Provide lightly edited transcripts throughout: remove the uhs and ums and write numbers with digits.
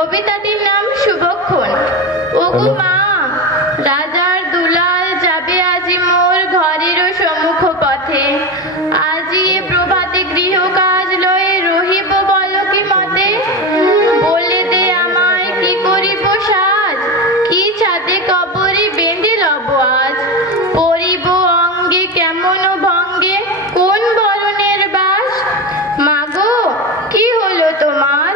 কবিতাটির নাম শুভক্ষণ। ওগো মা, রাজার দুলাল যাবে আজি মোর ঘরেরও সম্মুখ পথে। আজি এ প্রভাতে গৃহ কাজ লয়ে রহিব বল কি মতে। বলে দে আমায় কি করিব সাজ, কি ছাদে কবরে বেঁধে লব আজ। পরিব অঙ্গে কেমন ভঙ্গে, কোন বরণের বাস। মাগো কি হলো তোমার,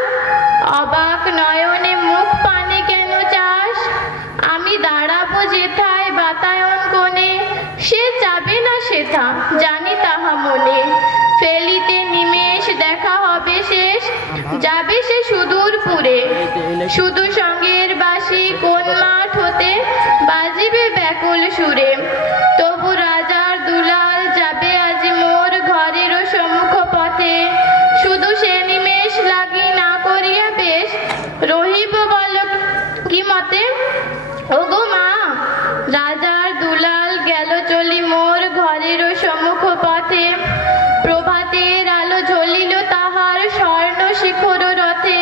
অবাক নয়নে মুখ পানে কেন চাস। আমি দাঁড়াবো যেথায় বাতায়ন কোণে, সে যাবে না সেথা জানি তাহা মনে। ফেলিতে নিমেষ দেখা হবে শেষ, যাবে সে সুদূর পুরে। শুধু সঙ্গের বাঁশি কোন মাঠ হতে বাজিবে ব্যাকুল সুরে। তবু রাজার দুলাল যাবে আজি মোর ঘরেরও সম্মুখ পথে। শুধু সে নিমেষ লাগি না করিয়া বেশ, রহিব বল কি মতে। ওগো মা, রাজার দুলাল গেল চলি মোর ঘরেরও সম্মুখ পথে। প্রভাতের আলো ঝলিল তাহার স্বর্ণ শিখর রথে।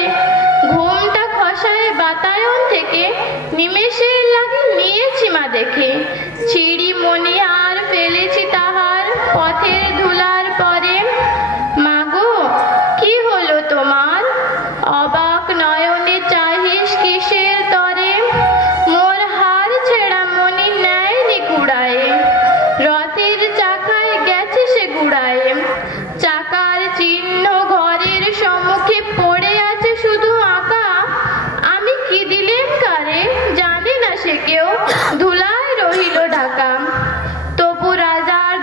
ঘুমটা খসায় বাতায়ন থেকে, নিমেষের লাগি নিয়েছি মা দেখে। ছিড়ি মণি আর ফেলেছি তাহার পথের ধুলার পরে। মাগো কি হলো তোমার, অবাক নয়নে চাহিস কিসের তরে। মোর হার ছেঁড়া মনি নেয় নি কুড়ায়ে, রথের চাকায় গেছে সে গুড়ায়ে। চাকার চিহ্ন ঘরের সম্মুখে পড়ে আছে শুধু আঁকা। আমি কি দিলেম কারে জানে না সে কেউ, ধুলায় রহিল ঢাকা। তবু রাজার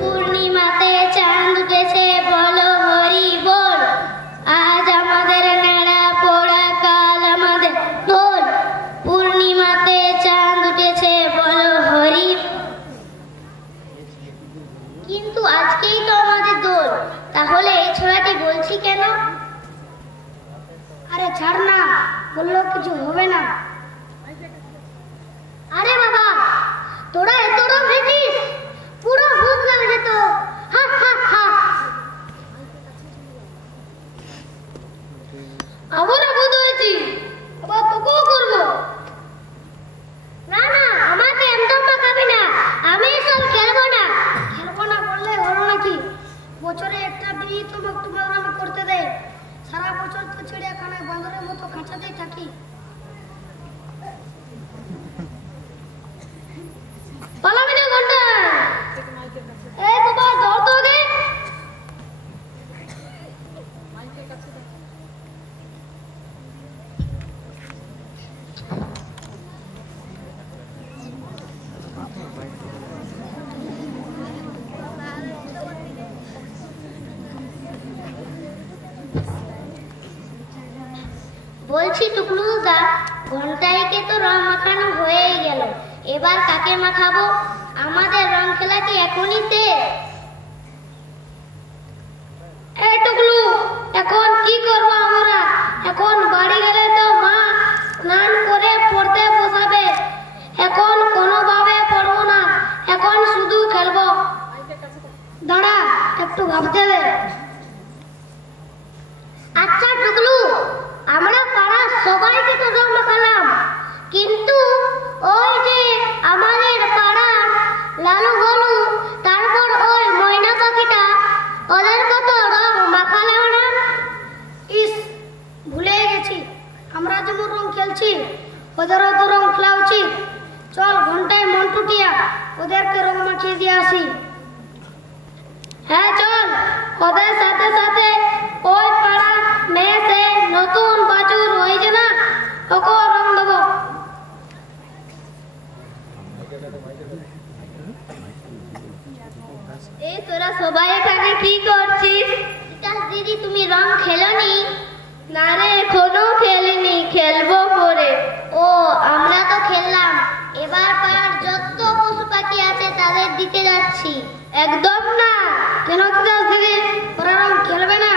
পূর্ণিমাতে চাঁদ উঠেছে বলো হরি বল, আজ আমাদের নেড়া পোড়া কাল আমাদের দোল। পূর্ণিমাতে চাঁদ উঠেছে বলো হরি, কিন্তু আজকেই তো আমাদের দোল, তাহলে এই ছোড়াটি বলছি কেন? আরে ছাড় না, বললো কিছু হবে না। আরে বাবা, তোরা এত রং ভেজিস, পুরো ভূত লাগছে তো। হা হা হা, আমরা ভূত হয়েছি, আবার তোকেও করবো। না না, আমাকে একদম পাকাবি না, আমি এসব খেলবো না। খেলবো না বললে হলো নাকি? বছরে একটা বিয়ে তোমার নামে করতে দেয়, সারা বছর তো চিড়িয়াখানায় বাঁদরের মতো খাঁচাতেই থাকি। পালাবি না ঘন্টা? এই বাবা ধর তো আগে। বলছি টুকলু দা, ঘন্টাইকে তো রং মাখানো হয়েই গেল, এবার কাকে মাখাবো? আমাদের রং খেলা কি এখনই শেষ? এই টুকলু, এখন কি করবো আমরা? এখন বাড়ি গেলে তো মা স্নান করে পড়তে বসাবে, এখন কোনোভাবে পড়বো না, এখন শুধু খেলবো। দাঁড়া, একটু ভাবতে দে। আচ্ছা টুকলু, আমরা পাড়ার সবাইকে তো রং মাখালাম, কিন্তু ওই যে আমাদের পাড়ার লালু গোলু, তারপর ওই ময়না পাখিটা, ওদের কত রং মাখালাম না। ইস, ভুলে গেছি, আমরা যেমন রং খেলছি ওদেরও তো রং খেলা উচিত। চল ঘন্টায় মন্টুটিয়া, ওদেরকে রং মাখিয়ে দিয়ে আসি। হ্যাঁ চল, ওদের সাথে সাথে ওই পাড়ার মেয়ে সে নতুন বাছুর হয়েছে না, ওকেও রং দেবো। এই তোরা সবাই এখানে কি করছিস? তুমি রং খেলোনি? না রে, এখনো খেলিনি, খেলবো পরে। ও, আমরা তো খেললাম। এবার পাড়ার যত পশু পাখি আছে তাদের দিতে যাচ্ছি। একদম না। কেন দিদাস দিদি, ওরা রং খেলবে না?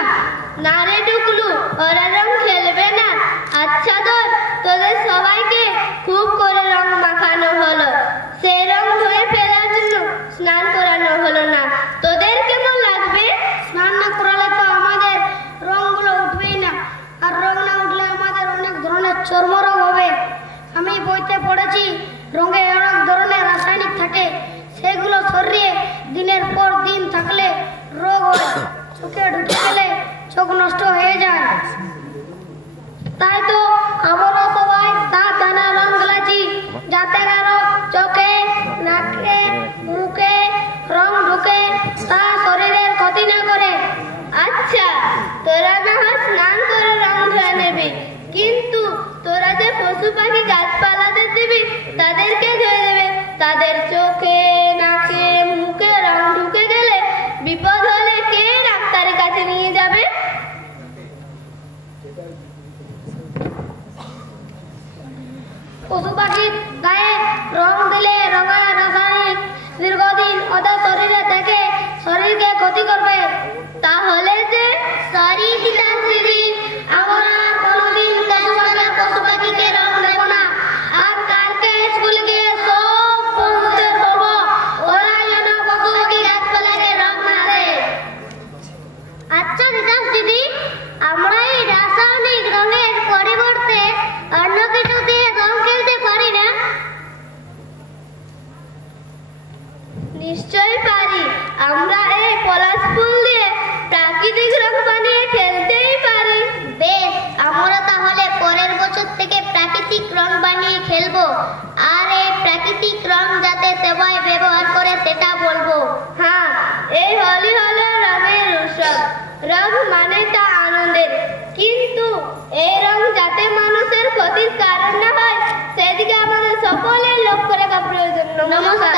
না রে টুকলু, ওরা রং খেলবে না। আচ্ছা ধর, তোদের সবাইকে খুব করে রং মাখানো হলো, সেই রং ধুয়ে ফেলার জন্য স্নান করানো হলো না। তোদের কেমন লাগবে? স্নান না করালে তো আমাদের রংগুলো উঠবেই না, আর রং না উঠলে আমাদের অনেক ধরনের চর্মরোগ হবে। আমি বইতে পড়েছি রঙে অনেক ধরনের রাসায়নিক থাকে, সেগুলো শরীরে দিনের পর দিন থাকলে রোগ হয়, চোখে ঢুকে গেলে চোখ নষ্ট হয়ে যায়। তাই তো আমরা সবাই সাবধানে রং খেলাচ্ছি, যাতে কারো চোখে, নাকে, মুখে রং ঢুকে তা শরীরের ক্ষতি না করে। আচ্ছা, তোরা না হয় স্নান করে রং ধুয়ে নেবি, কিন্তু তোরা যে পশু পাখি গাছপালাদের দিবি তাদেরকে ধুয়ে দেবে। তাদের চোখে, নাকে, মুখে রং ঢুকে গেলে বিপদ হলে কে ডাক্তারের কাছে নিয়ে যাবে? পশু পাখির গায়ে রং দিলে রঙা রাসায়নিক দীর্ঘদিন ওদের শরীরে থেকে শরীরকে ক্ষতি করবে। তাহলে যে সরি দিদি, আমরা কোনোদিন পশু পাখিকে রং দেব না। আর কালকে স্কুলে গিয়ে সব বন্ধুদের বলবো ওরা যেন পশু পাখি গাছপালাকে রং না দেয়। আচ্ছা দিদাস দিদি, আমরা এই রাসায়নিক রঙের পরিবর্তে অন্য কিছু দিয়ে রং খেলতে পারি না? নিশ্চয়ই পারি। আমরা এই পলাশ ফুল দিয়ে প্রাকৃতিক রং বানিয়ে খেলতেই পারি। বেশ, আমরা তাহলে পরের বছর থেকে প্রাকৃতিক রং বানিয়ে খেলবো, আর এই প্রাকৃতিক রং যাতে সবাই ব্যবহার করে সেটা বলবো। হ্যাঁ, এই হোলি হলো রঙের উৎসব। রং মানে তা আনন্দের, কিন্তু এই রং যাতে মানুষের ক্ষতির কারণ না হয় সেদিকে আমাদের সকলের লক্ষ্য রাখা প্রয়োজন। নমস্কার।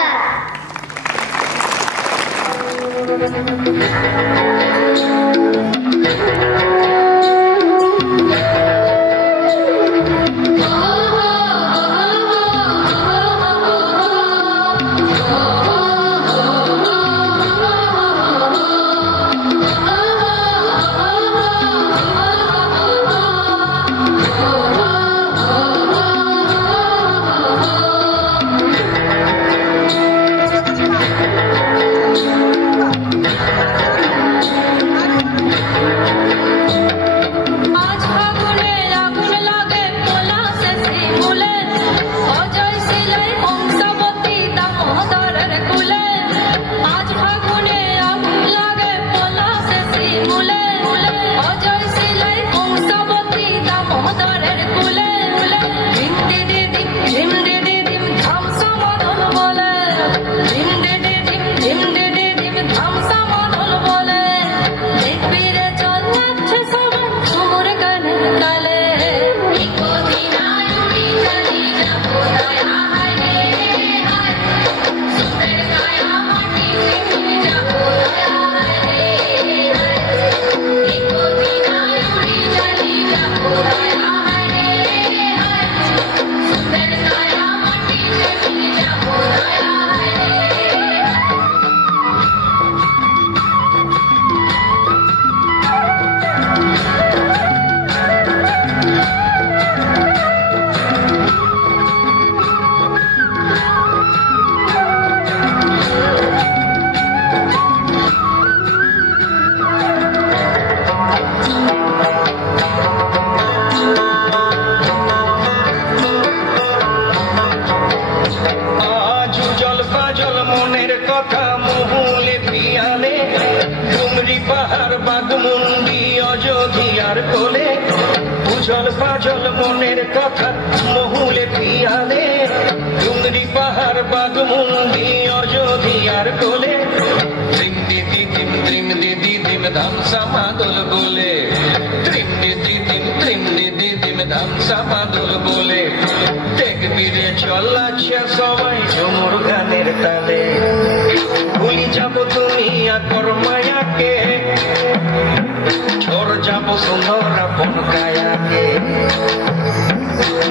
উজল পাজল মনের কথা মহুলে পিয়ালে, ডুংরি পাহাড় বাগমুন্ডি অযোধ্যার কোলে, ত্রিম দিদি দিম ধাম সামাদল বলে, ত্রিম দিদি দিম ধাম সামাদল বলে, দেখবি রে চলাচ্ছে সবাই ঝুমুর গানের তালে, ভুলি যাব তুমি আর কর্মায়াকে। अपन काया के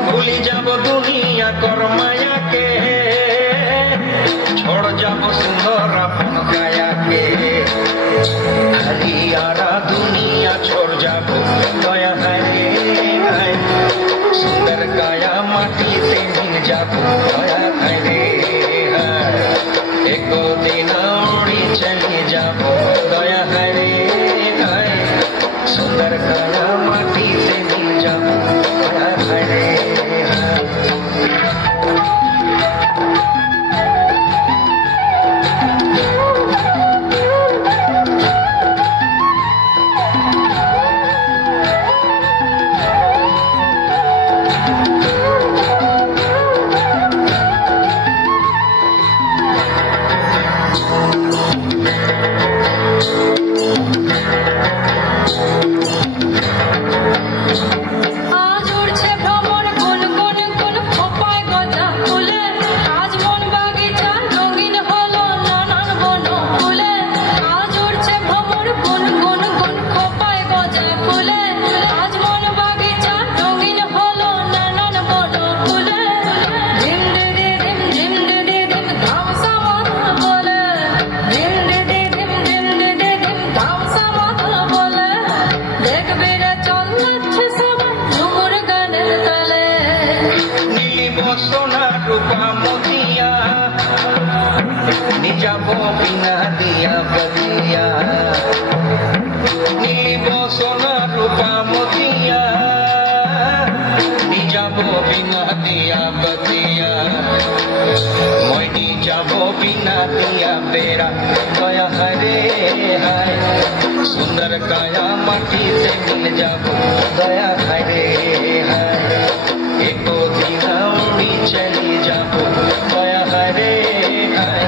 भूली जाबो दुनिया कर माया के छोड़ जाबो सुंदर अपन काया के हरियारा दुनिया छोड़ जाबो दया हरे हाय सुंदर काया माटी से मिल जाबो दया हरे हाय एक दिन उड़ी चली जाबो दया हरे हाय सुंदर काया माटी से मिल जाबो दया हरे जाबो बिना दिया बदिया नीबो सोना रूपा मोतिया जाबो बिना दिया बदिया मोइनी जाबो बिना दिया बेरा दया हरे हाय सुंदर काया माटी से मिल जाबो दया हरे हाय एको दिन उड़ी चली जाबो दया हरे हाय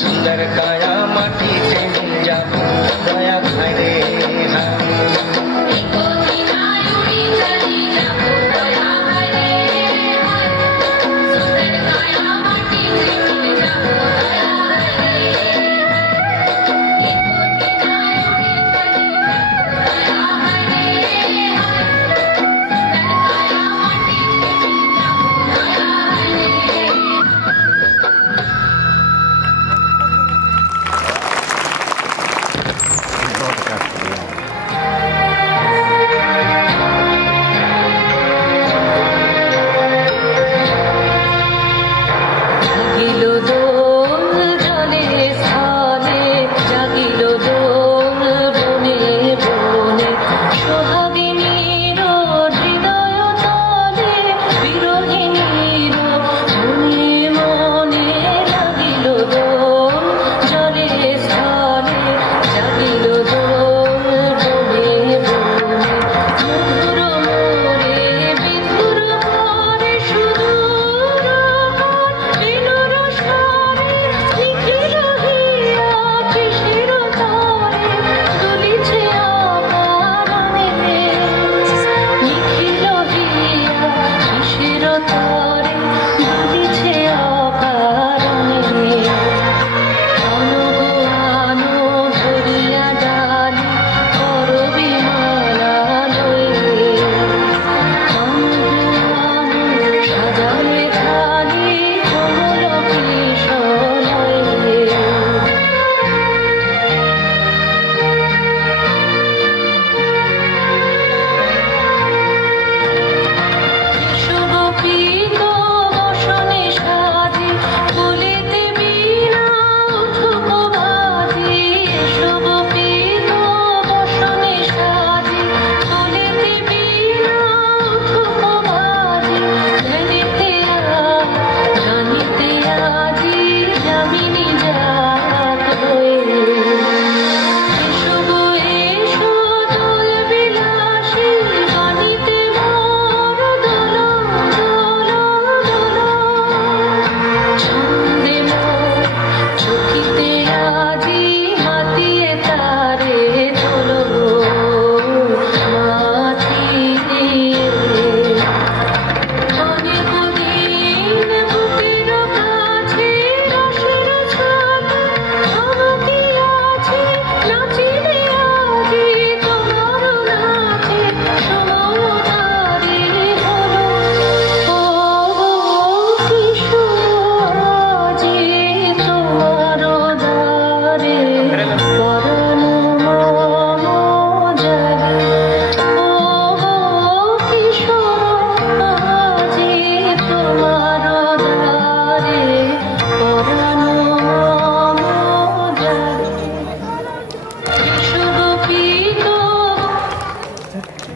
सुंदर काया माटी से मिल जाबो दया हरे हाय एको दिन उड़ी चली जाबो दया हरे हाय सुंदर काया माटी से मिल जाबो दया हरे हाय एको दिन उड़ी चली जाबो दया हरे हाय सुंदर काया माटी से मिल जाबो दया हरे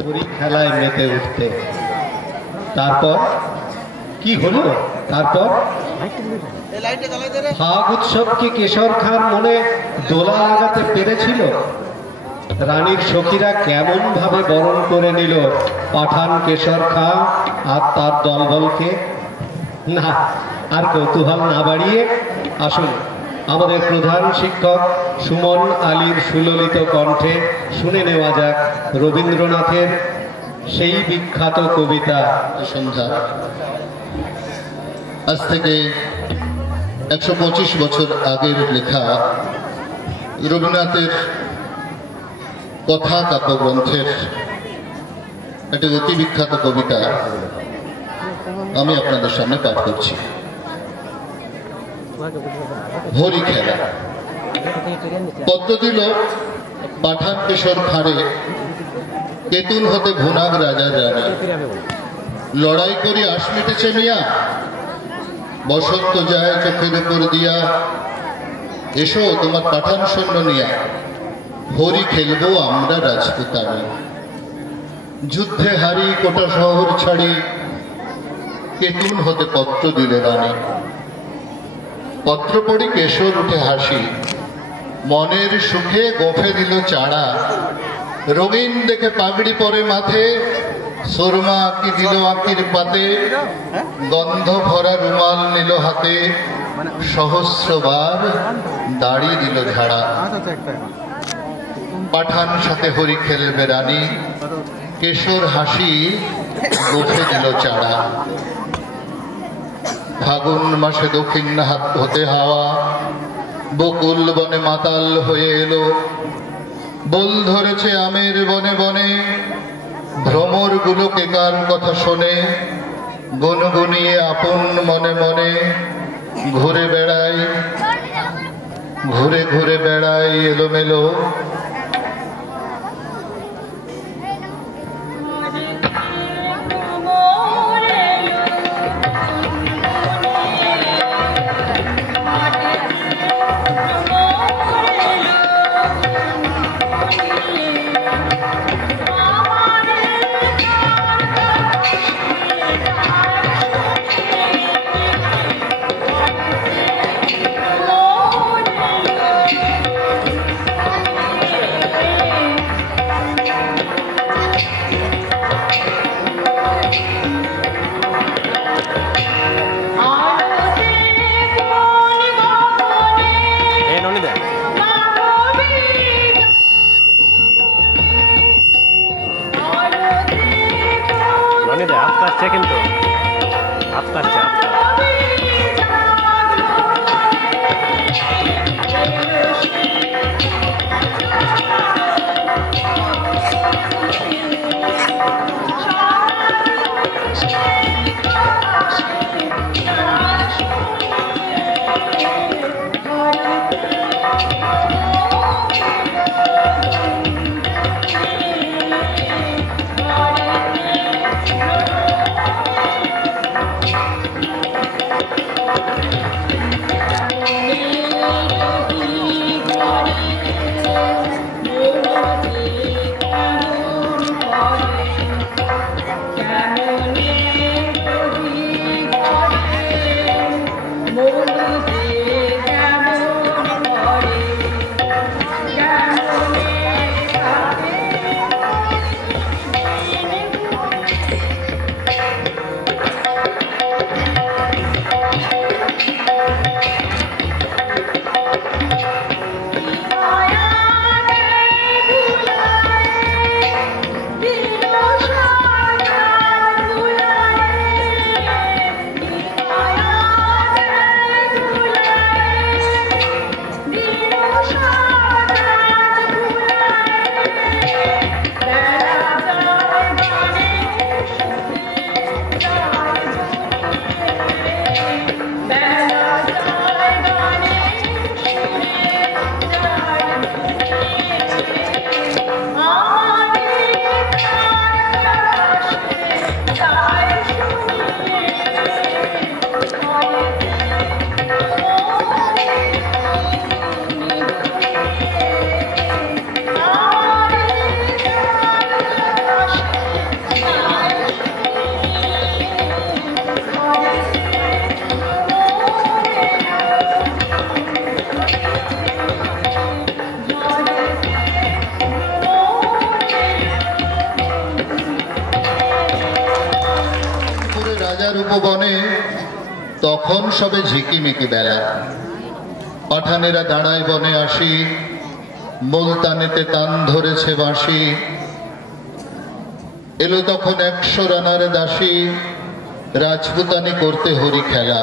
হরি খেলায় মেতে উঠতে। তারপর কি হলো? তারপর ফাগ উৎসব কি কেশর খাঁর মনে দোলা লাগাতে পেরেছিল? রানীর সখীরা কেমন ভাবে বরণ করে নিল পাঠান কেশর খাঁ আর তার দলবলকে? না, আর কৌতূহল না বাড়িয়ে আসুন আমাদের প্রধান শিক্ষক সুমন আলীর সুললিত কণ্ঠে শুনে নেওয়া যাক রবীন্দ্রনাথের সেই বিখ্যাত কবিতা সন্ধ্যা। আজ থেকে 125 বছর আগের লেখা রবীন্দ্রনাথের কথা কাব্যগ্রন্থের একটি অতি বিখ্যাত কবিতা আমি আপনাদের সামনে পাঠ করছি। হরি খেলা। পদ্ম দিল পাঠান কেশর খাঁড়ে, কেতুন হতে ভুনাগ রাজার রানী। লড়াই করি আশ মিটেছে মিয়া, বসন্ত যায় চোখের উপর দিয়া। এসো তোমার পাঠান সৈন্য নিয়া, হরি খেলবো আমরা রাজপুতানি। যুদ্ধে হারি কোটা শহর ছাড়ি, কেতুন হতে পত্র দিলে রানী। পত্র পড়ি কেশর উঠে হাসি, মনের সুখে গোফে দিল চাড়া। রঙিন দেখে পাগড়ি পরে মাথে, সুরমা আঁকি দিল আঁকির পাতে। গন্ধ ভরা রুমাল নিল হাতে, সহস্রবার দাড়ি দিল ঝাড়া। পাঠান সাথে হরি খেলবে রানী, কেশর হাসি গোফে দিল চাড়া। ফাগুন মাসে দক্ষিণ হাত হতে হাওয়া, বকুল বনে মাতাল হয়ে এলো। বল ধরেছে আমের বনে বনে, ভ্রমর গুলো কেকার কথা শোনে। গুনগুনিয়ে আপন মনে মনে ঘুরে বেড়াই, ঘুরে ঘুরে বেড়াই এলোমেলো। কিন্তু আস্তে আস্তে উপবনে তখন সবে ঝিকিমিকি বেলা। পাঠানেরা দাঁড়ায় বনে আসি, মুলতানেতে তান ধরেছে বাঁশি। এলো তখন 100 রানার দাসী, রাজপুতানি করতে হরি খেলা।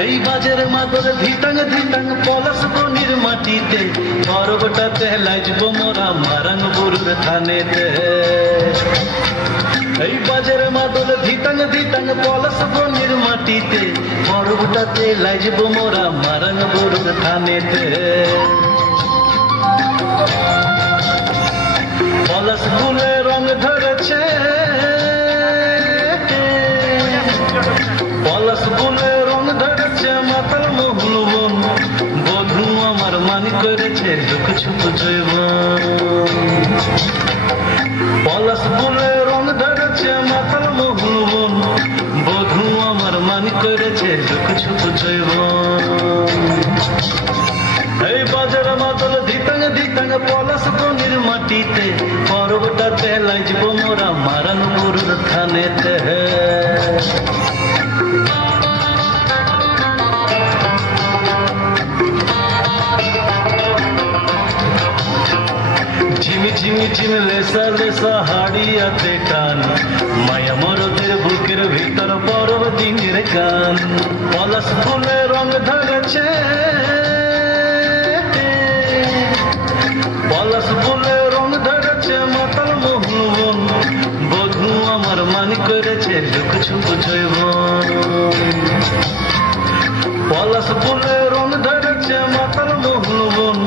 এই বাজের মাদল ধিতাং ধিতাং পলাশ বনির মাটিতে পরবটাতে লাজব মোরা মারাং বুরুর থানেতে এই বাজের মাদল ধিতাং ধিতাং পলাশ বনির মাটিতে পরবটাতে লাজব মোরা মারাং বুরুর থানেতে পলাশ ফুলে রং ধরেছে পলাশ ফুলে রং ধরেছে মাতাল মহুল বন বধূ আমার মানি করেছে লুক ছুপ জৈবন পলাশ ফুলে রং ধরেছে মাতাল মহুল বন বধূ আমার মানি করেছে লুক ছুপ জৈবন এই বাজার মাদল ধিতাং ধিতাং পলাশ বনির মাটিতে পরবটাতে লাজব মোরা মারাং বুরুর থানেতে ঝিমি ঝিমি ঝিম লেসা লেসা হাড়িয়াতে টান মায়া মরদের বুকের ভিতর পরব দিনের গান পলাশ ফুলে রং ধরেছে পলাশ ফুলে রং ধরেছে মাতাল মহুল বন বধূ আমার মানি করেছে লুক ছুপ জৈবন পলাশ ফুলে রং ধরেছে মাতাল মহুল বন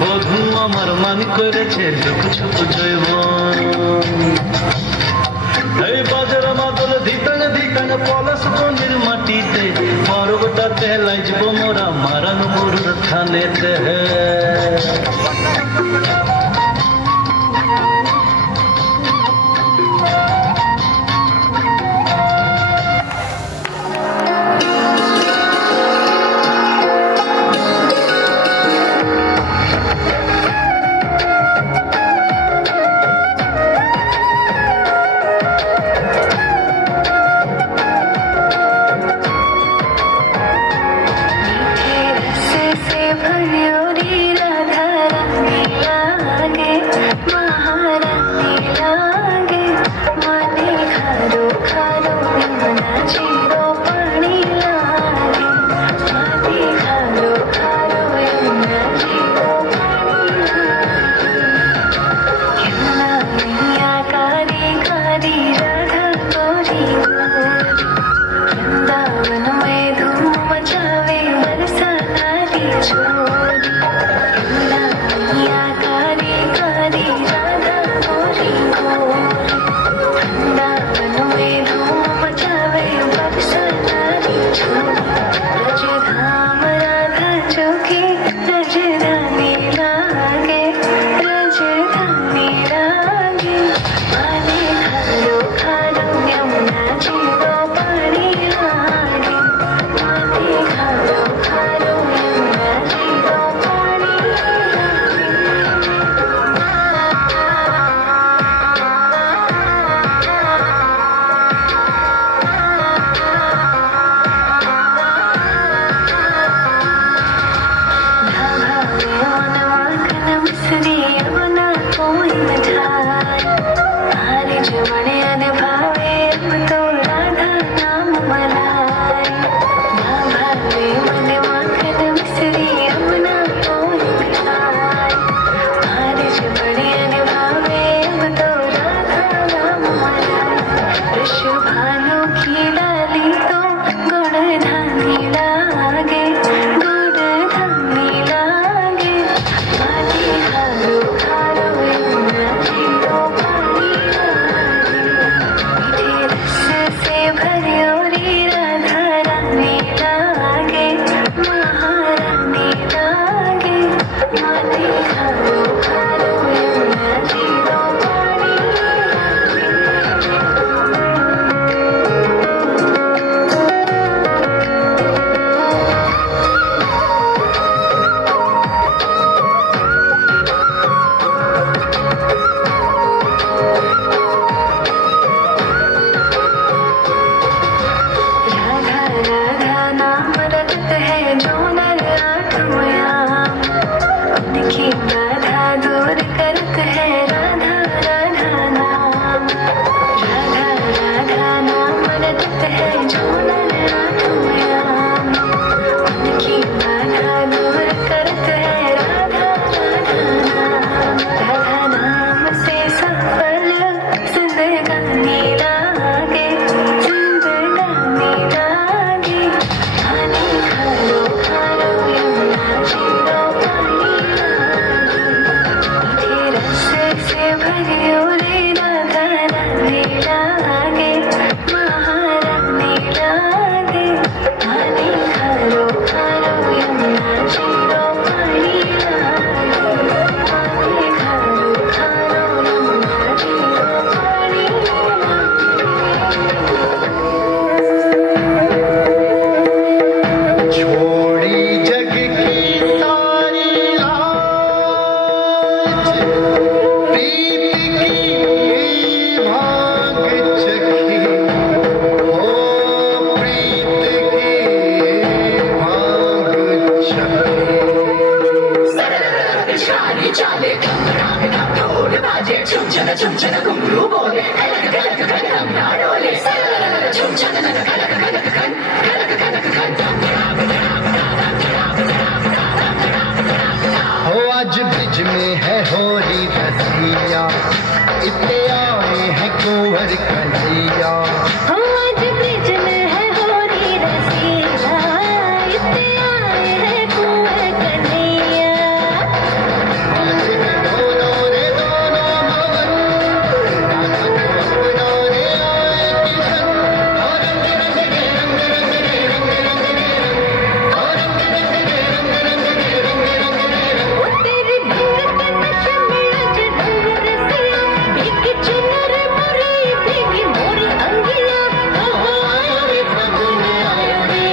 বধূ আমার মানি করেছে লুক ছুপ জৈবন এই বাজার মাদল ধিতাং ধিতাং পলাশ বনির মাটিতে পরবটাতে লাজব মোরা মারাং বুরুর থানেতে से भरियो आज ब्रिज में है होरी रसिया, इतने आए हैं कुंवर कन्हैया। आज ब्रिज में है होरी रसिया, इतने आए हैं कुंवर कन्हैया। आज है दोनों रे दोनों भवन, राधा को अपना रे आए किशन। और रंग रंग रे रंग रंग रे रंग रंग रे रंग, और रंग रंग रे रंग रंग रे रंग रंग रे रंग। तेरी भीड़ के नशे में आज रंग रसिया, भीगी चुनर मोरी भीगी मोरी अंगिया। ओहो आयो रे फगुन आयो रे,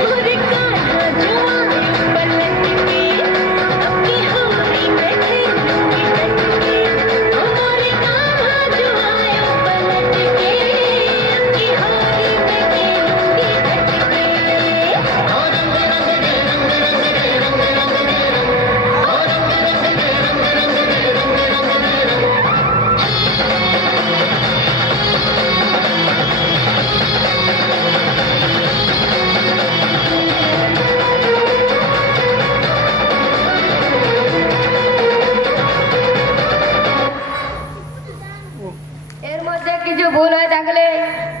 मोरे कान्हा जो आए पलट के, अपनी होरी में खेलूंगी डट के। मोरे कान्हा जो आए पलट के, अपनी होरी में खेलूंगी डट के। और रंग रंग रे रंग रंग रे रंग रंग रे रंग, और रंग रंग रे रंग रंग रे रंग रंग रे रंग। এর মধ্যে কিছু ভুল হয়ে থাকলে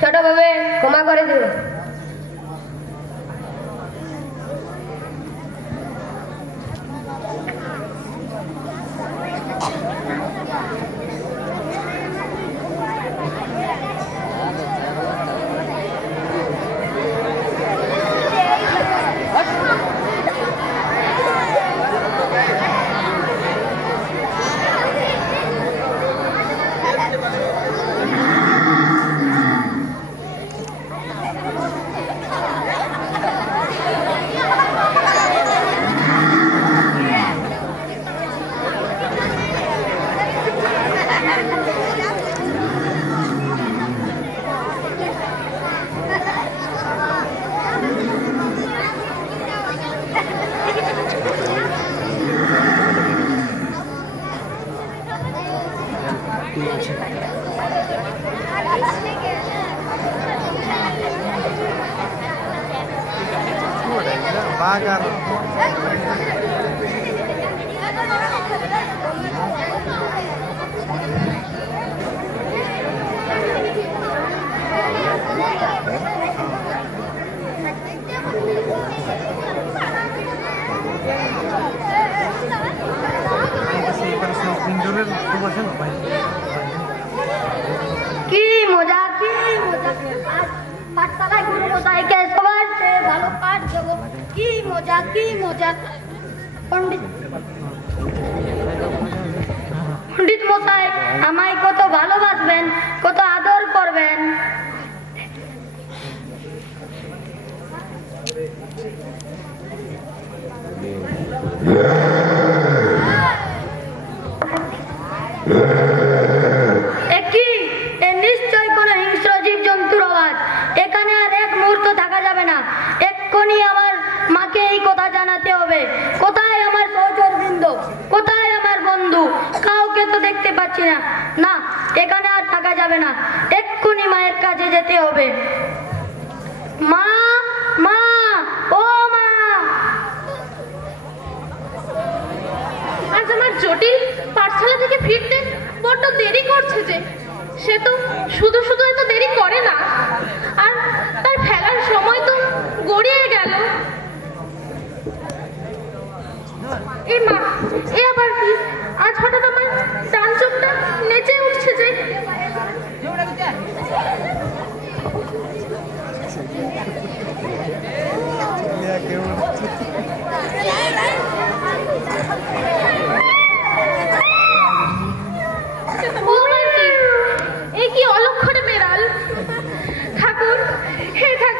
ছোটভাবে ক্ষমা করে দিও। কি মজা কি মজা, আজ পাঠশালায় গুরু মশাইকে সবার চেয়ে ভালো পাঠ দেবো। কি মজা কি মজা। পণ্ডিত পণ্ডিত মশাই আমায় কত ভালোবাসবেন, কত আদর করবেন। নিশ্চয় কোনো হিংস্র জীব জন্তুর আওয়াজ। এখানে আর এক মুহূর্ত থাকা যাবে না। এক্ষুনি আমার মাকে এই কথা জানাতে হবে। কোথায় আমার সহচরবৃন্দ, কোথায় আমার বন্ধু? কাউকে তো দেখতে পাচ্ছি না। না, এখানে আর থাকা যাবে না। এক্ষুনি মায়ের কাছে যেতে হবে। মা, মা, ও মা। আজ আমার জটিল পাঠশালা থেকে ফিরতে বড্ড দেরি করছে যে। সে তো শুধু শুধু এত দেরি করে না, আর তার ফেলার সময় তো গড়িয়ে গেল। এই মা, এ আবার কি? আজ হঠাৎ আমার ডান চোখটা নেচে উঠছে যে। এই কি অলক্ষণে বেড়াল! ঠাকুর, হে ঠাকুর,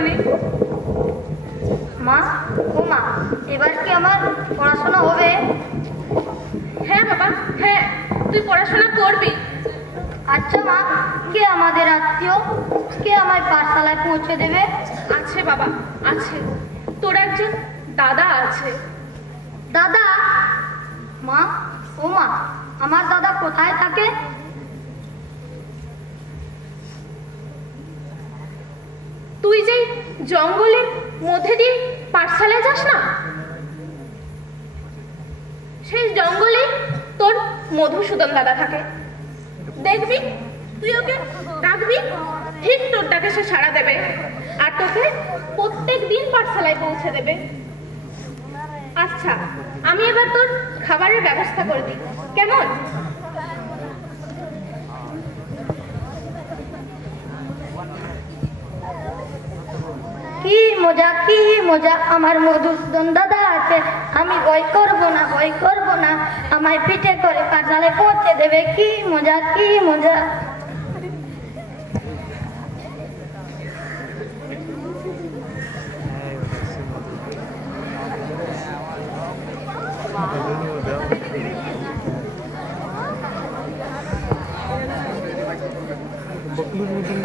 করিনি। মা, ও মা, এবার কি আমার পড়াশোনা হবে? হ্যাঁ বাবা, হ্যাঁ, তুই পড়াশোনা করবি। আচ্ছা মা, কে আমাদের আত্মীয়, কে আমায় পাঠশালায় পৌঁছে দেবে? আছে বাবা, আছে, তোর একজন দাদা আছে। দাদা? মা, ও মা, আমার দাদা কোথায় থাকে? তুই যে জঙ্গলের মধ্যে দিয়ে পাঠশালায় যাস না, সেই জঙ্গলে তোর মধুসূদন দাদা থাকে। দেখবি, তুই ওকে ডাকবি, ঠিক তোর ডাকে সে সাড়া দেবে আর তোকে প্রত্যেক দিন পাঠশালায় পৌঁছে দেবে। আচ্ছা, আমি এবার তোর খাবারের ব্যবস্থা করে দিই, কেমন? কি মজা, কি মজা, আমার মধুসূদন দাদা আছে। আমি ভয় করবো না, ভয় করবো না, আমায় পিঠে করে পাঠশালায় পৌঁছে দেবে। কি মজা, কি মজা।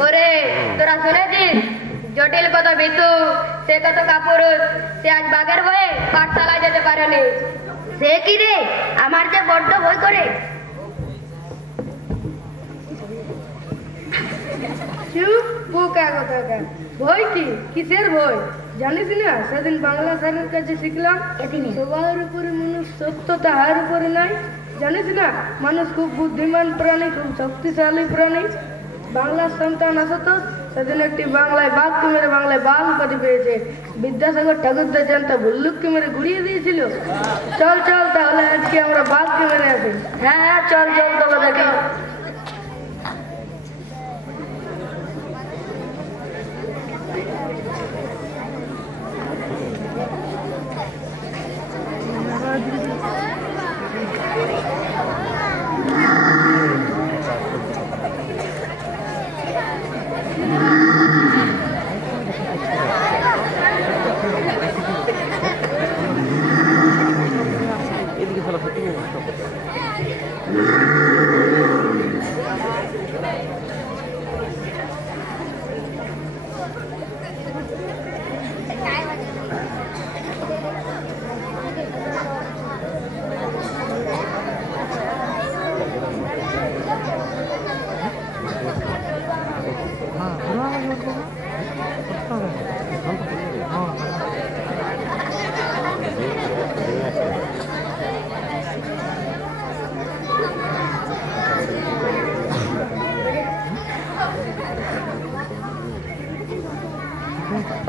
ওরে, তোরা শুনেছিস জটিল কত বিতু, সে কত কাপুরুষ, সে আজ বাঘের ভয়ে পাঠশালায় যেতে পারেনি। সে কি রে? আমার যে বড্ড ভয় করে। ভয় কি? কিসের ভয়? জানিস না, সেদিন বাংলা স্যারের কাছে শিখলাম সবার উপরে মানুষ সত্য, তাহার উপরে নাই। জানিস না, মানুষ খুব বুদ্ধিমান প্রাণী, খুব শক্তিশালী প্রাণী। বাংলার সন্তান আসত, সেদিন একটি বাংলায় বাঘকে মেরে বাংলায় বাঘ উপাধি পেয়েছে। বিদ্যাসাগর ঠাকুরদা জানতা ভল্লুককে মেরে ঘুরিয়ে দিয়েছিল। চল চল, তাহলে আজকে আমরা বাঘকে মেরে আসি। হ্যাঁ হ্যাঁ, চল চল, তবে দেখি।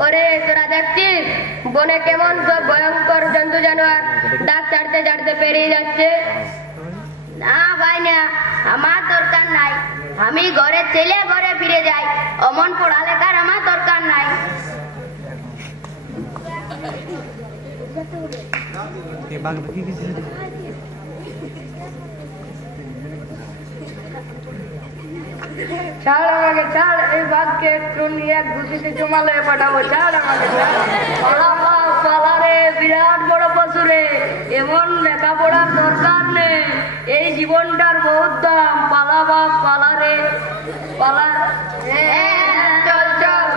ওরে, তোরা দেখছিস বনে কেমন সব ভয়ঙ্কর জন্তু জানোয়ার ডাক চাড়তে চাড়তে পেরিয়ে যাচ্ছে? না ভাই না, আমার দরকার নাই। আমি ঘরে ছেলে ঘরে ফিরে যাই। অমন পড়ালেখার আমার দরকার নাই। ছাড় আমাকে, ছাড়। এই বাঘকে একটু নিয়ে ঘুষিতে জমালে পাঠাবো। ছাড় আমাকে, পালা রে, বিরাট বড় পশু রে। এমন লেখাপড়ার দরকার নেই। এই জীবনটার বহুত দাম। পালা বাপ, পালা রে, পালা। চল চল।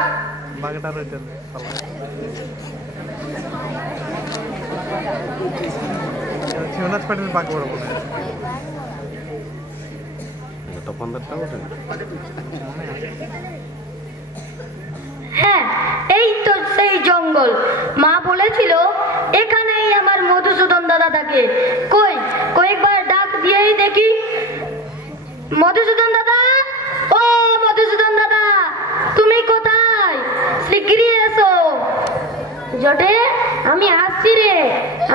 হ্যাঁ, এই তো সেই জঙ্গল। মা বলেছিল এখানেই আমার মধুসূদন দাদা থাকে। কই কয়েকবার ডাক দিয়েই দেখি। মধুসূদন দাদা, ও মধুসূদন দাদা, তুমি কোথায়? শিগগিরই এসো। জটে, আমি আসছি রে,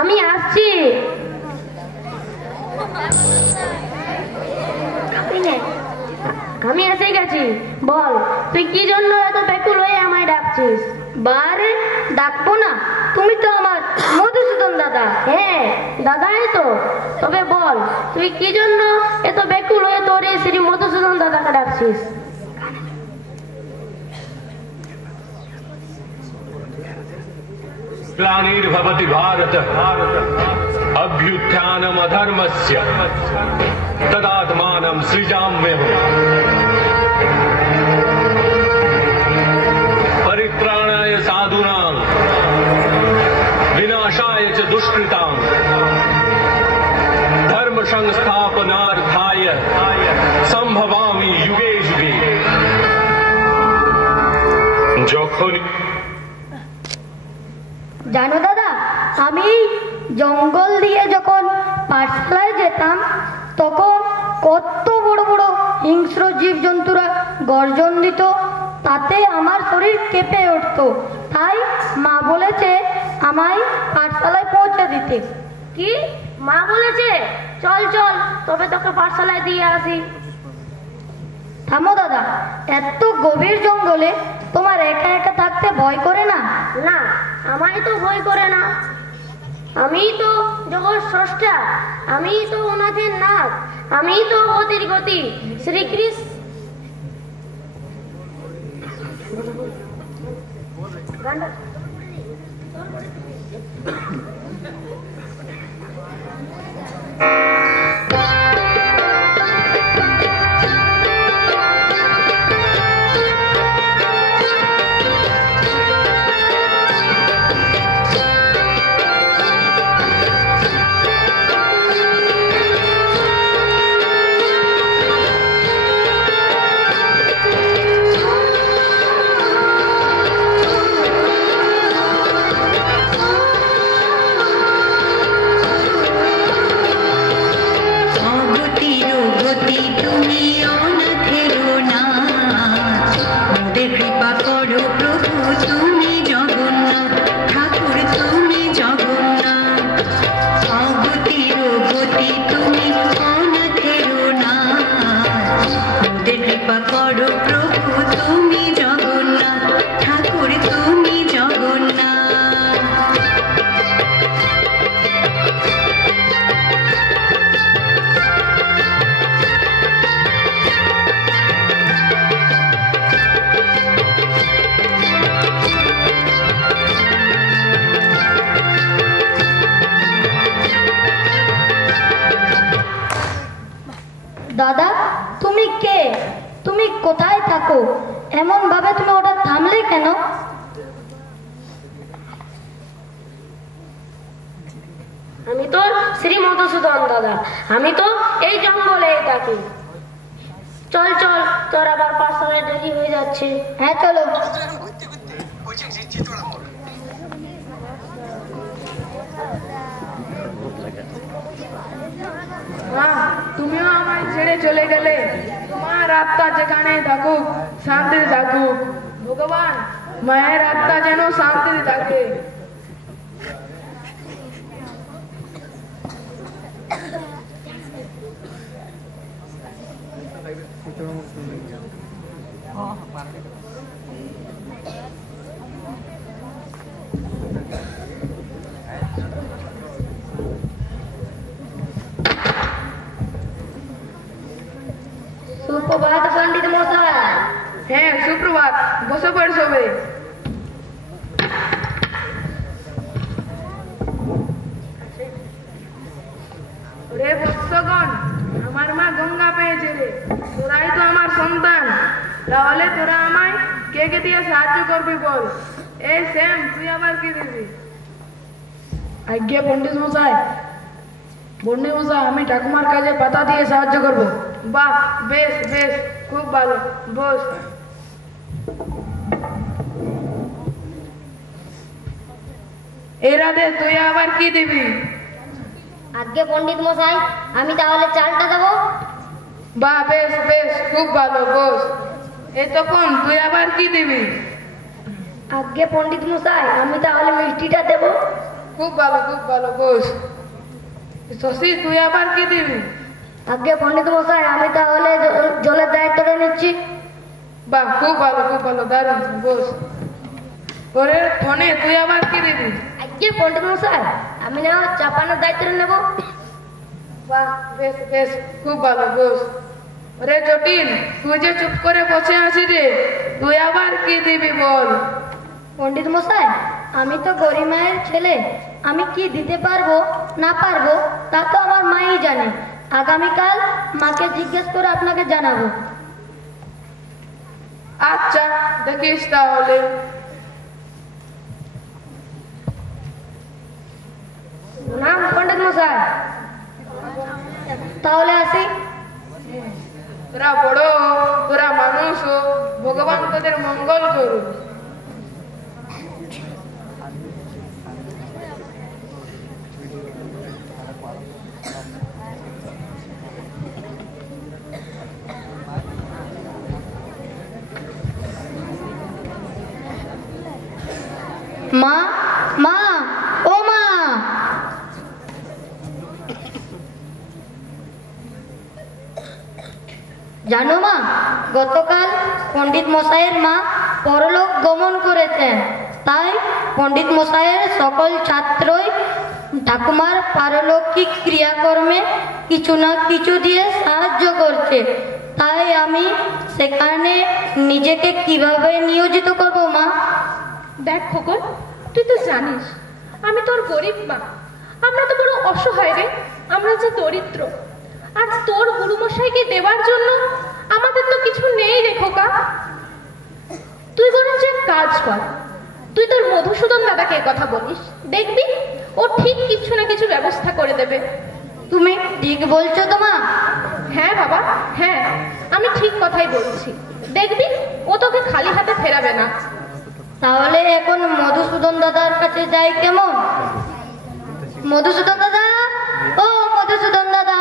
আমি আসছি। আমি এসে গেছি। বল, তুই কি জন্য এত ব্যাকুল হয়ে আমায় ডাকছিস? বারে, ডাকবো না? তুমি তো আমার মধুসূদন দাদা। হ্যাঁ, দাদাই তো। তবে বল, তুই কি জন্য এত ব্যাকুল হয়ে তোর এই শ্রী মধুসূদন দাদাকে ডাকছিস? ग्लानिर्भवति भारत अभ्युत्थानम् अधर्मस्य तदात्मानं सृजाम्यहम् परित्राणाय साधूनां विनाशाय च दुष्कृतां धर्म संस्थापनार्थाय संभवामि युगे युगे। যখন জানো দাদা, আমি জঙ্গল দিয়ে যখন পাঠশালায় যেতাম তখন কত বড় বড় হিংস্র জীবজন্তুরা গর্জন দিত, তাতে আমার শরীর কেঁপে উঠত। তাই মা বলেছে আমায় পাঠশালায় পৌঁছে দিতে। কি মা বলেছে? চল চল তবে তোকে পাঠশালায় দিয়ে আসি। থামো দাদা, এত গভীর জঙ্গলে তোমার একা একা থাকতে ভয় করে না? না, আমায় তো ভয় করে না। আমি তো জগৎ স্রষ্টা, আমি তো ওনাদের নাথ, আমি তো গতির গতি শ্রীকৃষ্ণ। দাদা, তুমি কে? তুমি কোথায় থাকো? এমন ভাবে তুমি ওটা থামলে কেন? আমি তো শ্রী মধুসূদন দাদা, আমি তো এই জঙ্গলে থাকি। চল চল, তোর আবার পাঠশালায় দেরি হয়ে যাচ্ছে। হ্যাঁ চলো। তুমিও আমায় ছেড়ে চলে গেলে। তোমার আত্মা যেখানে থাকুক শান্তিতে থাকুক। ভগবান, মায়ের আত্মা যেন শান্তিতে থাকে। সুপ্রভাত পণ্ডিত মশাই। হ্যাঁ সুপ্রভাত, বসে পড় সবে। রে বৎসগণ, আমার মা গঙ্গা পেয়েছে রে, তোরাই তো আমার সন্তান। তাহলে তোরা আমায় কে কে দিয়ে সাহায্য করবি বল। এই শ্যাম, তুই আবার কি দিবি? আজ্ঞে পণ্ডিত মশাই। পণ্ডিত মশাই, আমি ঠাকুমার কাজে পাতা দিয়ে সাহায্য করব। বাহ, বেশ বেশ, খুব ভালো, বস। এরাদে তুই আবার কি দিবি? আজকে পণ্ডিত মশাই, আমি তাহলে চালটা দেবো। বাহ, বেশ বেশ, খুব ভালো, বস। এই তখন তুই আবার কি দিবি? আজকে পণ্ডিত মশাই, আমি তাহলে মিষ্টিটা দেবো। খুব ভালো, খুব ভালো, বস। শশী, তুই আবার কি দিবি? আজকে পণ্ডিত মশাই, আমি তাহলে জলের দায়িত্বটা নিচ্ছি। বাহ, খুব ভালো, খুব ভালো, দারুণ, বস। ওরে ফোনে তুই আবার কি দিবি? আজকে পণ্ডিত মশাই, আমি না চাপানোর দায়িত্বটা নেব। বাহ, বেশ বেশ, খুব ভালো, বস। ওরে জটিল, তুই যে চুপ করে বসে আছিস রে, তুই আবার কি দিবি বল। পণ্ডিত মশাই, আমি তো গরিব মায়ের ছেলে, আমি কি দিতে পারবো না পারবো তা তো আমার মাই জানে। আগামীকাল মাকে জিজ্ঞেস করে আপনাকে জানাবো। আচ্ছা, দেখিস তাহলে। নাম পণ্ডিত মশাই। তাহলে আসি। তোরা বড়, তোরা মানুষ, ভগবান তোদের মঙ্গল করুক। মা, মা, ও মা। জানো মা, গতকাল পণ্ডিত মশাইয়ের মা পরলোক গমন করেছেন। তাই পণ্ডিত মশাইয়ের সকল ছাত্রই ঠাকুমার পারলৌকিক ক্রিয়াকর্মে কিছু না কিছু দিয়ে সাহায্য করছে। তাই আমি সেখানে নিজেকে কিভাবে নিয়োজিত করব মা? দেখ খোকন, তুই তো জানিস আমি তোর গরিব মা। আমরা তো বড় অসহায় রে, আমরা যে দরিদ্র। আর তোর গুরুমশাইকে দেওয়ার জন্য আমাদের তো কিছু নেই রে খোকা। তুই বরঞ্চ এক কাজ কর, তুই তোর মধুসূদন দাদাকে কথা বলিস, দেখবি ও ঠিক কিছু না কিছু ব্যবস্থা করে দেবে। তুমি ঠিক বলছো তো মা? হ্যাঁ বাবা, হ্যাঁ, আমি ঠিক কথাই বলছি। দেখবি ও তোকে খালি হাতে ফেরাবে না। তাহলে এখন মধুসূদন দাদার কাছে যাই কেমন? মধুসূদন দাদা, ও মধুসূদন দাদা,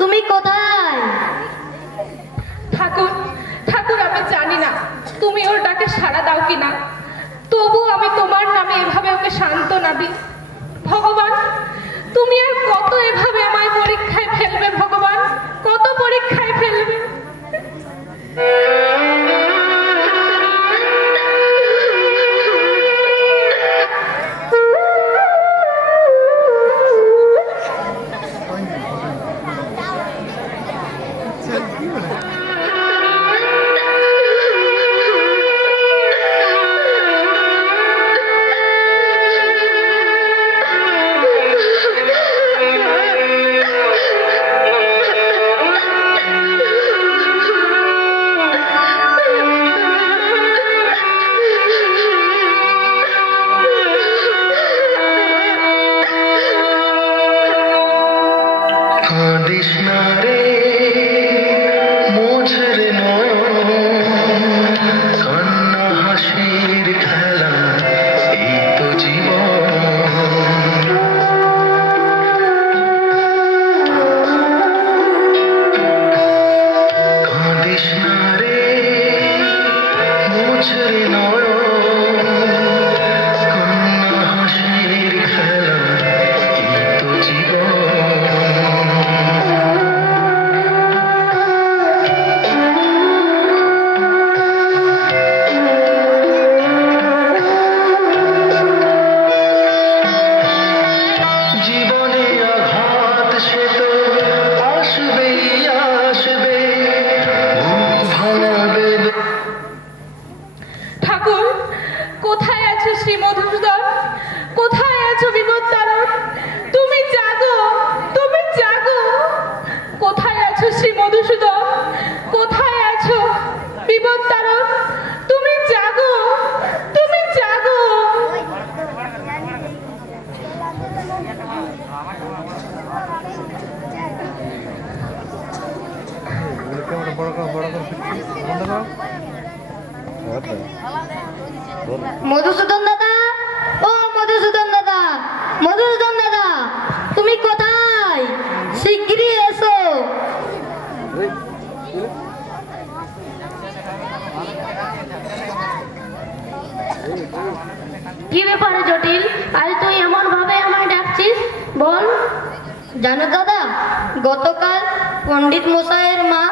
তুমি কোথায়? ঠাকুর, ঠাকুর, আমি জানি না তুমি ওর ডাকে সাড়া দাও কিনা, তবু আমি তোমার নামে এভাবে ওকে সান্ত্বনা দিই। ভগবান, তুমি আর কত এভাবে আমায় পরীক্ষায় ফেলবে? ভগবান, কত পরীক্ষায় ফেলবে? মধুসূদন দাদা, ও মধুসূদন দাদা, মধুসূদন দাদা, তুমি কোথায়? শিগগিরই এসো। কি ব্যাপারে জটিল, আজ তুই এমন ভাবে আমায় ডাকছিস, বল। জানো দাদা, গতকাল পণ্ডিত মশাইয়ের মা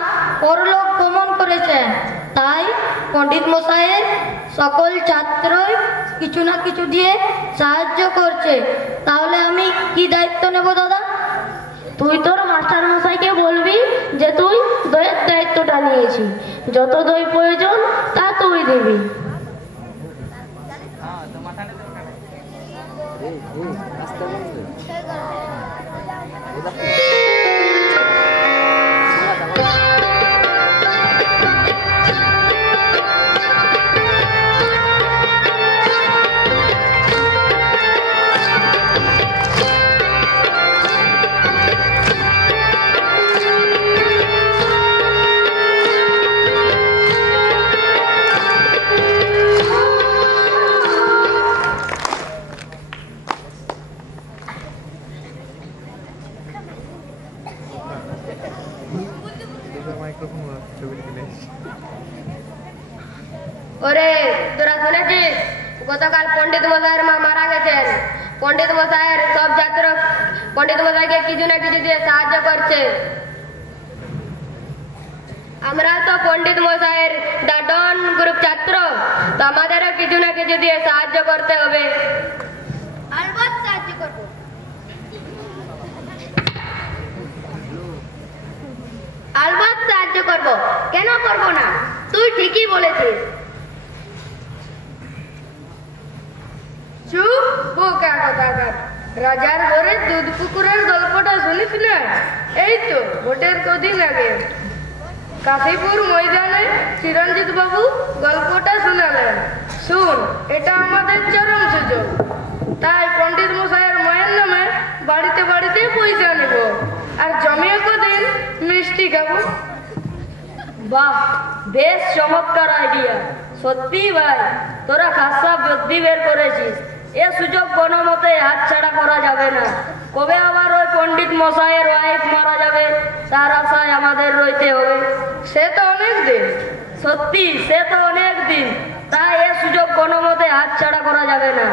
পরলোক গমন করেছে। তাই পণ্ডিত মশাইয়ের সকল ছাত্রই কিছু না কিছু দিয়ে সাহায্য করছে। তাহলে আমি কি দায়িত্ব নেব দাদা? তুই তোর মাস্টার মশাইকে বলবি যে তুই দইয়ের দায়িত্বটা নিয়েছিস, যত দই প্রয়োজন তা তুই দিবি। ওরে তোরা শুনেছিস গতকাল পণ্ডিত মশাইয়ের মা মারা গেছেন। পণ্ডিত মশাইয়ের সব ছাত্র পণ্ডিত মশাইকে কিছু না কিছু দিয়ে সাহায্য করছে। আমরা তো পণ্ডিত মশাইয়ের ডাডন গ্রুপ ছাত্র, তো আমাদেরও কিছু না কিছু দিয়ে সাহায্য করতে হবে। আলবাত সাহায্য করবো। আলবাত সাহায্য করবো, কেন করবো না? তুই ঠিকই বলেছিস। চুপ বোকা কথাকার। রাজার ঘরে দুধ পুকুরের গল্পটা শুনিস না? এই তো ভোটের কদিন আগে কাশীপুর ময়দানে চিরঞ্জিত বাবু গল্পটা শোনালেন। শুন, এটা আমাদের চরম সুযোগ। তাই পণ্ডিত মশাইয়ের মায়ের নামে বাড়িতে বাড়িতে পয়সা নিব আর জমিয়ে কদিন মিষ্টি খাবো। বাহ, বেশ চমৎকার আইডিয়া। সত্যি ভাই, তোরা খাসা বুদ্ধি বের করেছিস। এ সুযোগ কোনো মতে হাতছাড়া করা যাবে না। কবে আবার ওই পণ্ডিত মশাইয়ের ওয়াইফ মারা যাবে তার আশায় আমাদের রইতে হবে। সে তো অনেক দিন। সত্যি, সে তো অনেক দিন। তাই এ সুযোগ কোনো মতে হাতছাড়া করা যাবে না।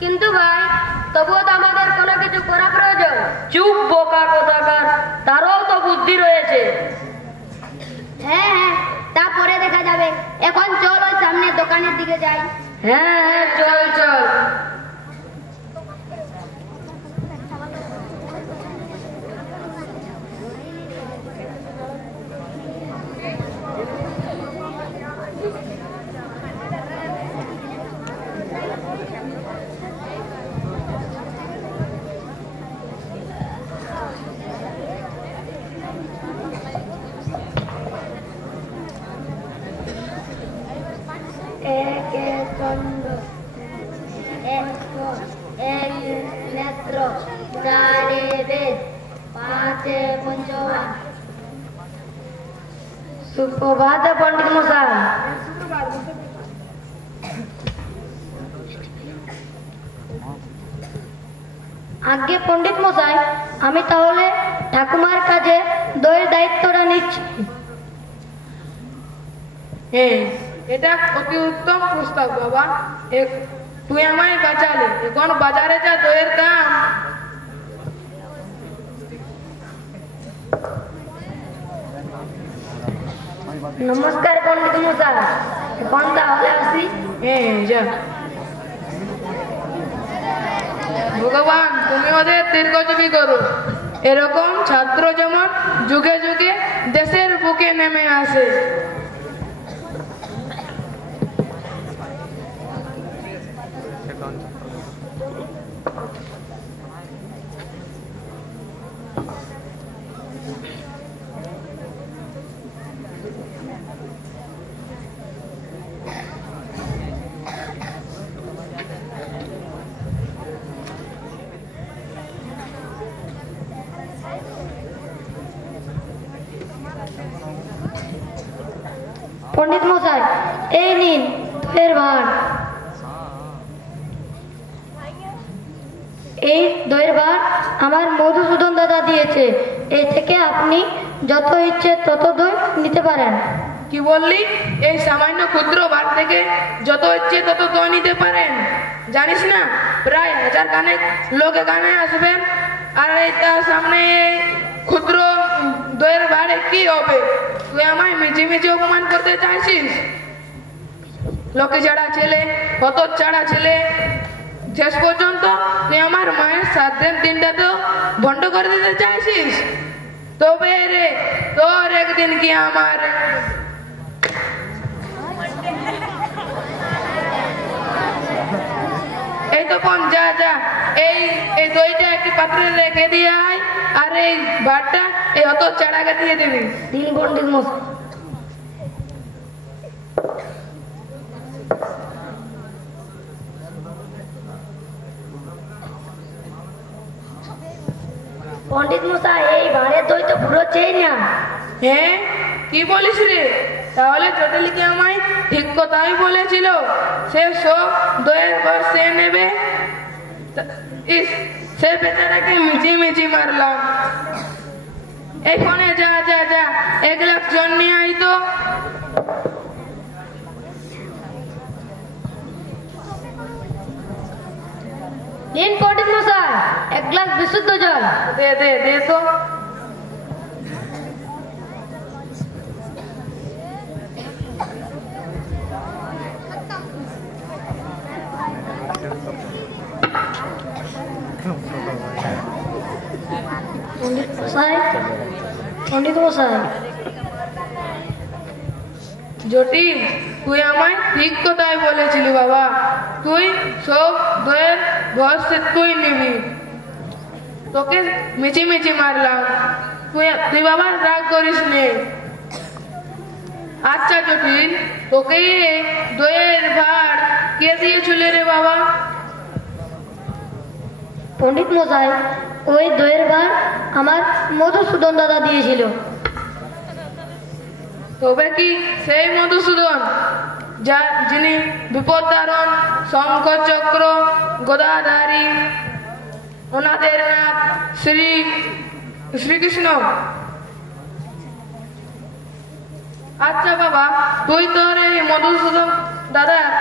কিন্তু ভাই, তবুও তো আমাদের কোনো কিছু করা প্রয়োজন। চুপ বোকা কোথাকার, তারও তো বুদ্ধি রয়েছে। হ্যাঁ হ্যাঁ, তারপরে দেখা যাবে। এখন চল ওই সামনের দোকানের দিকে যাই। হ্যাঁ হ্যাঁ, চল চল। সুপ্রভাত পণ্ডিত মশাই। আগে পণ্ডিত মশাই, আমি তাহলে ঠাকুমার কাজে দইয়ের দায়িত্বটা নিচ্ছি। হ্যাঁ, এটা অতি উত্তম প্রস্তাব বাবা। তুই আমায় বাঁচালি। এখন বাজারে যা দইয়ের দাম। নমস্কার পণ্ডিত মশাই, এখন তাহলে আসি। হ্যাঁ যা। ভগবান তুমি ওদের দীর্ঘজীবী করো। এরকম ছাত্র যেমন যুগে যুগে দেশের বুকে নেমে আসে। পণ্ডিত মশাই, এই নিন দইয়ের ভার। এই দইয়ের ভার আমার মধুসূদন দাদা দিয়েছে। এই থেকে আপনি যত ইচ্ছে তত দই নিতে পারেন। কি বললি? এই সামান্য ক্ষুদ্র ভার থেকে যত ইচ্ছে তত দই নিতে পারেন? জানিস না প্রায় 1000 খানেক লোক এখানে আসবেন, আর এই তার সামনে এই ক্ষুদ্র দইয়ের ভারে কি হবে? তুই আমায় মিছিমিছি অপমান করতে চাইছিস? লোকে ছাড়া ছেলে, কত ছাড়া ছেলে। শেষ পর্যন্ত তুই আমার মায়ের সাধ্যের দিনটা তো বন্ধ করে দিতে চাইছিস? তবে রে, তোর একদিন কি আমার। এই তো তপন যা যা এই এই দইটা একটি পাত্রে রেখে দিয়ে আয়, আর এই ভাতটা এই অত চাড়াকে দিয়ে দিবি। দিন পণ্ডিত মশাই। পণ্ডিত মশাই এই ভাঁড়ের দই তো পুরো চেয়ে না। হ্যাঁ কি বলিস রে? তাহলে জটিলকে আমায় ঠিক কথাই বলেছিল, সে সব দইয়ের ভার সে নেবে। ইস, সে বেচারাকে মিচি মিচি মারলাম। এই ফোনে যা যা যা 1 লাখ জন নিয়ে আই তো। নিন পণ্ডিত মশাই 1 গ্লাস বিশুদ্ধ জল। দে দে দে তো। পণ্ডিত মশাই, পণ্ডিত মশাই। জটিল, তুই আমায় ঠিক কথাই বলেছিলি বাবা। তুই সব দয়ের ঘর সে তুই নিবি, তোকে মিচি মিচি মারলাম। তুই বাবা রাগ করিস নে। আচ্ছা জটিল, তোকে দয়ের ভার কে দিয়েছিল রে বাবা? পণ্ডিত মশাই, ওই দইয়ের ভার আমার মধুসূদন দাদা দিয়েছিল। তবে কি সেই মধুসূদন যিনি বিপদতারণ, শঙ্খচক্র, গদাধারী, ওনাদের নাম শ্রীকৃষ্ণ? আচ্ছা বাবা, তুই তোর এই মধুসূদন দাদার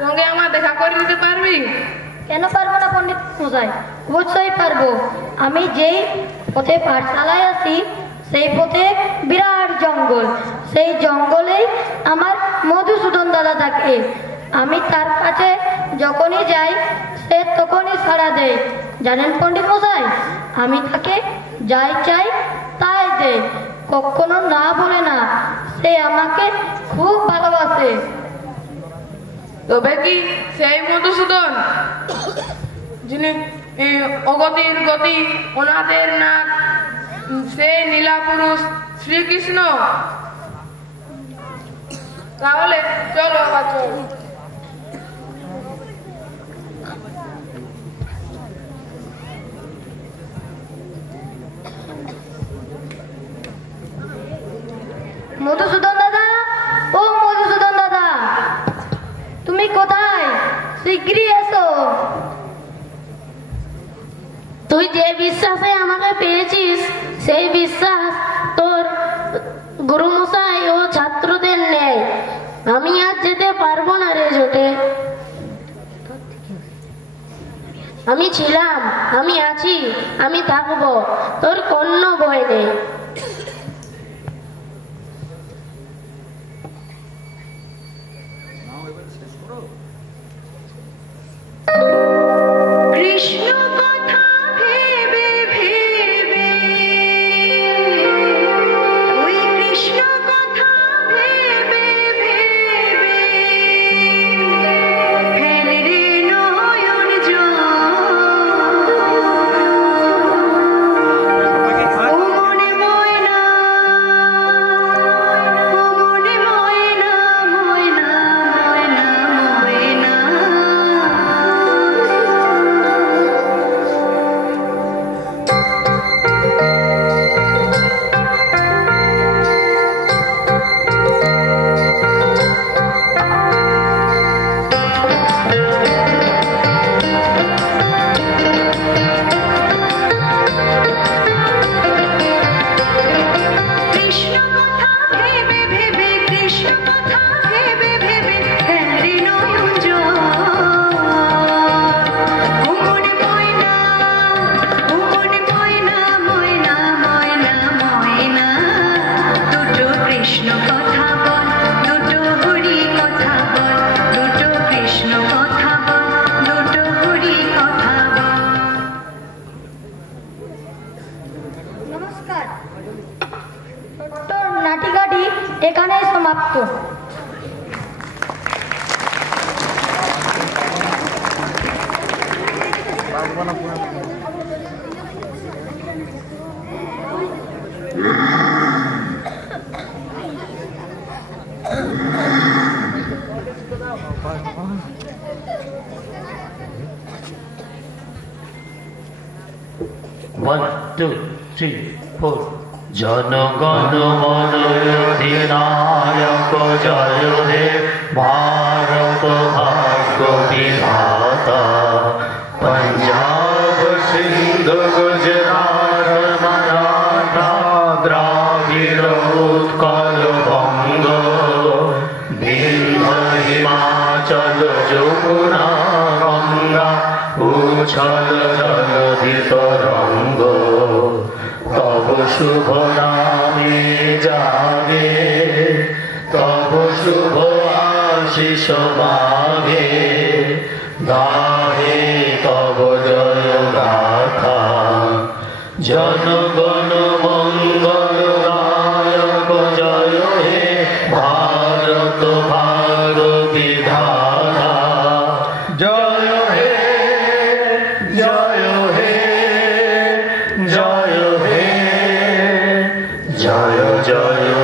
সঙ্গে আমার দেখা করে দিতে পারবি? কেন পারবো না পণ্ডিত মশাই, অবশ্যই পারবো। আমি যেই পথে পাঠশালায় আসি সেই পথে বিরাট জঙ্গল, সেই জঙ্গলেই আমার মধুসূদন দাদা থাকে। আমি তার কাছে যখনই যাই সে তখনই সাড়া দেয়। জানেন পণ্ডিত মশাই, আমি তাকে যাই চাই তাই দেয়, কখনো না বলে না। সে আমাকে খুব ভালোবাসে। তবে কি সেই মধুসূদন যিনি অগতির গতি, ওনাদের নাম সেই নীলা পুরুষ শ্রীকৃষ্ণ? তাহলে চলো বাবা, চল। মধুসূদন দাদা, ও মধুসূদন দাদা, তুমি কোথায়? শীঘ্রই এসো। তুই যে বিশ্বাসে আমাকে পেয়েছিস সেই বিশ্বাস তোর গুরুমশাই ও ছাত্রদের নেই। আমি আর যেতে পারবো না রে জোটে। আমি ছিলাম, আমি আছি, আমি থাকবো, তোর কোনো ভয় নেই। কৃষ্ণ কথা ভেবে ভেবে, ওই কৃষ্ণ কথা ভেবে ভেবে ফেলে রে নয়ন জল। ও মনে ময়না, ও মনে ময়না, ময়না ময়না ময়না। কৃষ্ণ কথা ভেবে ভেবে, কৃষ্ণ কথা ভেবে ভেবে ফেলে নয়ন জল। ও মনে ময়না, ও মনে ময়না, ময়না ময়না ময়না। দুটো কৃষ্ণ কথা বল, দুটো হরি কথা বল, দুটো কৃষ্ণ কথা বল, দুটো হরি কথা বল। নমস্কার। ছোট্ট নাটিকাটি এখানেই সমাপ্ত। 1 2 3 4 জনগণ মন অধিনায়ক জয় হে ভারত ভাগ্য বিধাতা पंजाब सिंध गुजरात मराठा द्राविड़ उत्कल बंग विंध्य हिमाचल যমুনা গঙ্গা উচ্ছল জলধি তরঙ্গ তব শুভ নামে জাগে তব শুভ আশিস মাগে গাহে তব জয় গাথা জনগণ মঙ্গল গায়ক জয় হে ভারত ভাগ্য বিধাতা জয় হে জয় হে জয় হে জয় জয়